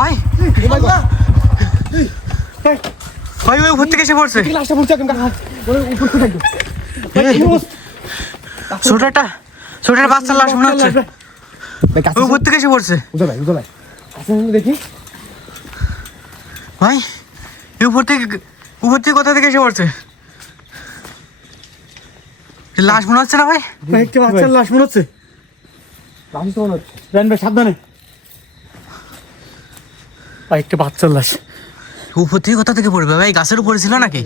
ভাই ভাই ওই উপর থেকে এসে পড়ছে। ছোটটা বাচ্চার লাশ মনে হচ্ছে, উপর থেকে এসে পড়ছে। দেখি ভাই উপর থেকে কোথা থেকে এসে পড়ছে? লাশ মনে হচ্ছে না ভাই? একটা বাচ্চার লাশ মনে হচ্ছে। ভাই সাবধানে ভাই, একটা বাচ্চার লাশ উপর থেকে কোথা থেকে পড়বে ভাই? গাছের উপরে ছিল নাকি?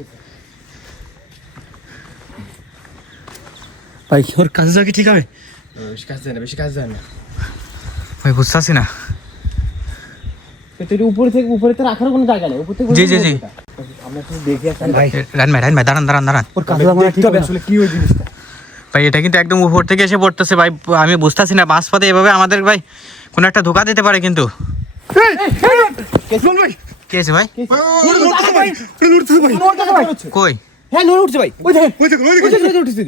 ভাই ওর কাছে যাওয়া কি ঠিক হবে? বেশি কাজ যায় না ভাই বুঝতেছি না। উপরে তো রাখার কোনো জায়গা নেই। উপর থেকে জি জি জি আমরা শুধু দেখে আসি ভাই। রান ভাই দাঁড়ান। ওর কাছে যাওয়া ঠিক হবে আসলে কি ওই জিনিসটা। ভাই এটা কিন্তু একদম উপর থেকে এসে পড়তেছে ভাই। আমি বুঝতেছি না মাঝপথে এভাবে আমাদের ভাই কোনো একটা ধোকা দিতে পারে কিন্তু। কে আছে ভাই? কই? হ্যাঁ নড়ে উঠছে ভাই, ওই দেখেন উঠছে।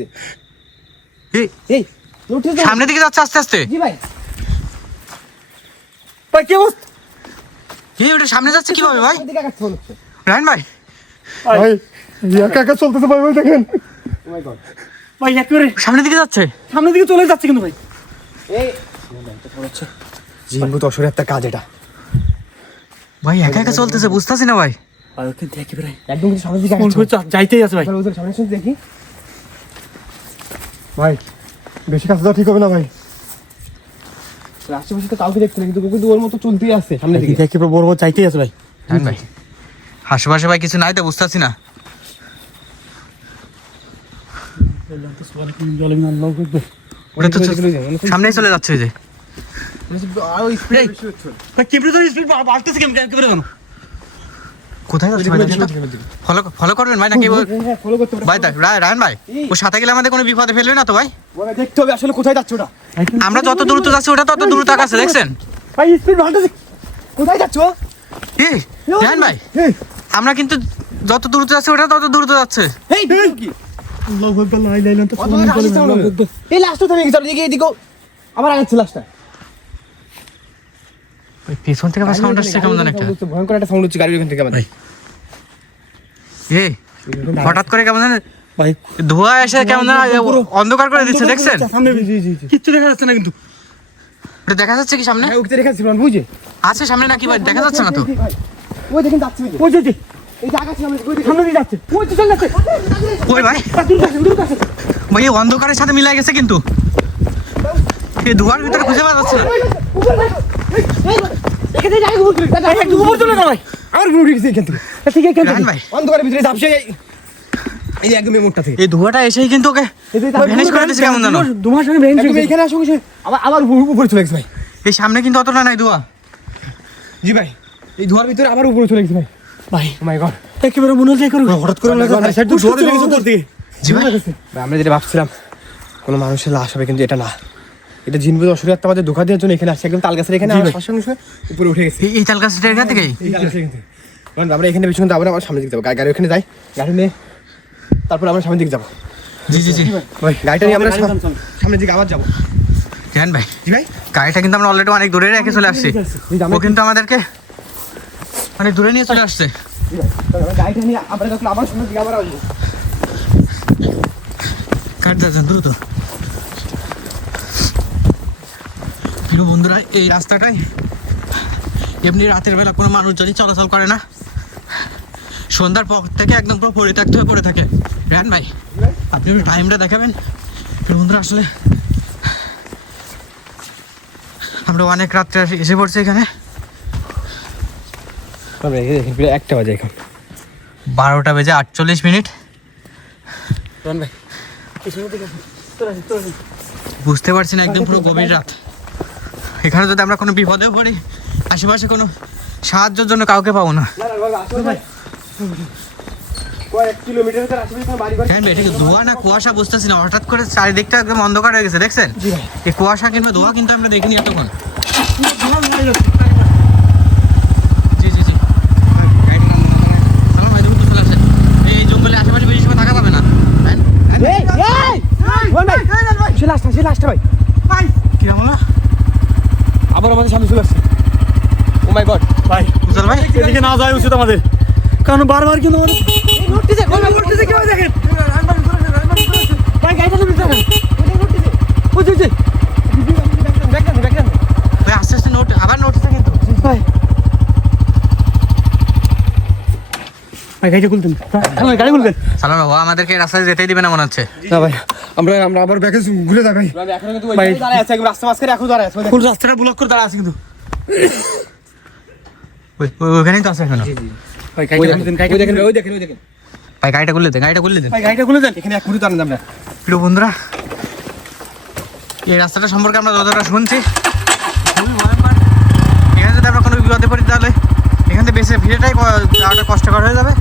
এই সামনের দিকে যাচ্ছে আস্তে আস্তে। জি ভাই ভাই কি অবস্থা? ওটা সামনে যাচ্ছে কিভাবে ভাই? এদিকে আগাচ্ছে মনে হচ্ছে। রান ভাই ভাই একা একা চলতেছে ভাই, ওই দেখেন। ও মাই গড ভাই একেবারে সামনের দিকে যাচ্ছে। সামনের দিকে চলে যাচ্ছে কিন্তু ভাই। এই জিম্বু দশরের একটা কাজ এটা ভাই একা একা চলতেছে, বুঝতেছি না ভাই। ভাই ওকে দেখি ভাই, একদম কিন্তু সামনের দিকে ফোন আগাচ্ছে। করে যাইতেই আছে ভাই। ওদের সামনে শুনতে দেখি ভাই বেশি কাছে যাওয়া ঠিক হবে না ভাই। আশেপাশে তো কাউকে দেখতে না, কিন্তু কিন্তু ওর মতো চলতেই আসছে সামনের দিকে। দেখি বড় বড় চাইতেই আছে ভাই। রান ভাই আশেপাশে ভাই কিছু নাই তো বুঝতেছি না। ওটা তো সামনেই চলে যাচ্ছে এই যে। আরো স্পিড বেশি হচ্ছে। ভাই ক্যামেরা স্পিড বাড়তেছে, ক্যামেরা জানো কোথায় যাচ্ছে ভাই? ফলো করবেন ভাই নাকি? হ্যাঁ ফলো করতে পারে ভাই রায়ন ভাই ওর সাথে গেলে আমাদের কোনো বিপদে ফেলবে না তো ভাই? ওরা দেখতে হবে আসলে কোথায় যাচ্ছে ওটা। আমরা যত দ্রুত যাচ্ছি ওটা তত দ্রুত আগাচ্ছে, দেখছেন? ভাই স্পিড বাড়তেছে। কোথায় যাচ্ছে ও? কি রায়ন ভাই আমরা কিন্তু যত দ্রুত যাচ্ছি ওটা তত দ্রুত যাচ্ছে। এই কি আল্লাহু আকবার, লা ইলাহা ইল্লাল্লাহ, অত দূরে আসছে না। এই লাস্টটা থেমে গেছে, এদিকে এদিকে আবার আগাচ্ছে লাস্টটা। ওই পেছন থেকে আবার সাউন্ড আসছে কেমন জানি একটা। ভয়ঙ্কর একটা সাউন্ড হচ্ছে গাড়ির ওখান থেকে আমাদের। হঠাৎ করে কেমন জানি ভাই ধোঁয়া এসে কেমন যেন অন্ধকার করে দিচ্ছে, দেখছেন? সামনে কিচ্ছু দেখা যাচ্ছে না কিন্তু। ওটা দেখা যাচ্ছে কি সামনে? হ্যাঁ উঠতে রেখেছি বুঝে। আছে সামনে নাকি ভাই? দেখা যাচ্ছে না তো। ওই দেখেন যাচ্ছে ওই যে। ওই যে এই যে আগাচ্ছে সামনে, ওই দেখেন সামনে দিয়ে যাচ্ছে। ওই তো চলে যাচ্ছে। ওই ভাই ভাই এই অন্ধকারের সাথে মিলাই গেছে কিন্তু এই ধোঁয়ার ভিতরে খুঁজে পাওয়া যাচ্ছে না। এখানে যাই ঘুরতে একটু উপর চলে গেল ভাই। আর ঘুরে গেছে এখান থেকে। ঠিক এখান রান থেকে ভাই অন্ধকারের ভিতরে ঝাপসে এই যে একদম এই মোড়টা থেকে এই ধোঁয়াটা এসেই কিন্তু ওকে ভ্যানিশ করে দিচ্ছে কেমন জানো। তোমার সঙ্গে ভেঙে একদম এখানে আসো সে আবার উপরে চলে গেছে ভাই। এই সামনে কিন্তু অতটা নাই ধোঁয়া। জি ভাই এই ধোয়ার ভিতরে আবার উপরে চলে গেছে ভাই। ভাই ও মাই গড একেবারে মনে হচ্ছে হঠাৎ করে মনে হয় সাইড ধরে লেগেছে উপর দিয়ে। জি ভাই আমরা যেটা ভাবছিলাম কোনো মানুষের লাশ হবে, কিন্তু এটা না। এটা জিনবু দশরে একটা আমাদের ধোকা দেওয়ার জন্য এখানে আসছে। একদম তাল গাছের এখানে সঙ্গে উপরে উঠে গেছে। এই তাল গাছটা এখান থেকেই আমরা এখানে বেশি আবার সামনের দিকে যাবো। গাড়ি ওখানে যাই, গাড়ি নিয়ে তারপর আমরা সামনের দিকে যাবো। জি জি জি গাড়িটা নিয়ে আমরা সামনের দিকে আবার যাবো। জান ভাই জি ভাই গাড়িটা কিন্তু আমরা অলরেডি অনেক দূরে রেখে চলে আসছি। ও কিন্তু আমাদেরকে অনেক দূরে নিয়ে চলে আসছে। গাড়িটা নিয়ে আমরা যখন আবার সামনের দিকে আবার আসবো। কাট যাচ্ছেন দ্রুত। প্রিয় বন্ধুরা এই রাস্তাটায় এমনি রাতের বেলা কোনো মানুষ যদি চলাচল করে না, সন্ধ্যার পর থেকে একদম পুরো পরিত্যক্ত হয়ে পড়ে থাকে। রান ভাই আপনি একটু টাইমটা দেখাবেন? প্রিয় বন্ধুরা আসলে আমরা অনেক রাত্রে এসে পড়ছি এখানে। একটা বাজে এখন 12টা বেজে 48 মিনিট। ভাই বুঝতে পারছি না, একদম পুরো গভীর রাত। এখানে যদি আমরা কোনো বিপদেও পড়ি আশেপাশে কোনো সাহায্যের জন্য কাউকে পাবো না। কয়েক কিলোমিটার আশেপাশে বাড়ি ঘর। হ্যাঁ এটা কি ধোঁয়া না কুয়াশা বুঝতেছি না। হঠাৎ করে চারিদিকটা একদম অন্ধকার হয়ে গেছে, দেখছেন? এই কুয়াশা কিংবা ধোঁয়া কিন্তু আমরা দেখিনি এতক্ষণ। জি জি জি এই জঙ্গলে আশেপাশে বেশি সময় থাকা যাবে না। সে লাস্টটা ভাই কি বলো? আবার আমাদের সামনে চলে আসছে। ও মাই গড ভাই উজ্জ্বল ভাই এদিকে না যাওয়া উচিত আমাদের, কারণ বারবার কিন্তু আমাদের দেখেন ভাই গাড়িটা তো দেখেন ভাই আস্তে আস্তে নোট আবার নোটিসে কিন্তু ভাই গাড়িটা খুলতেন, গাড়ি খুলবেন সালাম বাবা আমাদেরকে এই রাস্তায় যেতেই দিবে না মনে হচ্ছে। না ভাই আমরা আবার ব্যাকে ঘুরে যাই ভাই। এখন কিন্তু ওই দাঁড়ায় আছে, একদম রাস্তা মাঝখানে এখন দাঁড়ায় আছে। পুরো রাস্তাটা ব্লক করে দাঁড়া আছে কিন্তু ওইখানেই তো আছে এখনো। ভাই গাড়িটা খুলতেন, গাড়িটা দেখেন ওই দেখেন ভাই গাড়িটা খুললে দেন, গাড়িটা খুললে দেন। ভাই গাড়িটা খুলে দেন। এখানে এক মুহূর্তে আনন্দ আমরা। প্রিয় বন্ধুরা এই রাস্তাটা সম্পর্কে আমরা যতটা শুনছি খুবই ভয়ঙ্কর। এখানে যদি আমরা কোনো বিপদে পড়ি তাহলে এখান থেকে বেশি ভিড়েটাই যাওয়াটা কষ্টকর হয়ে যাবে।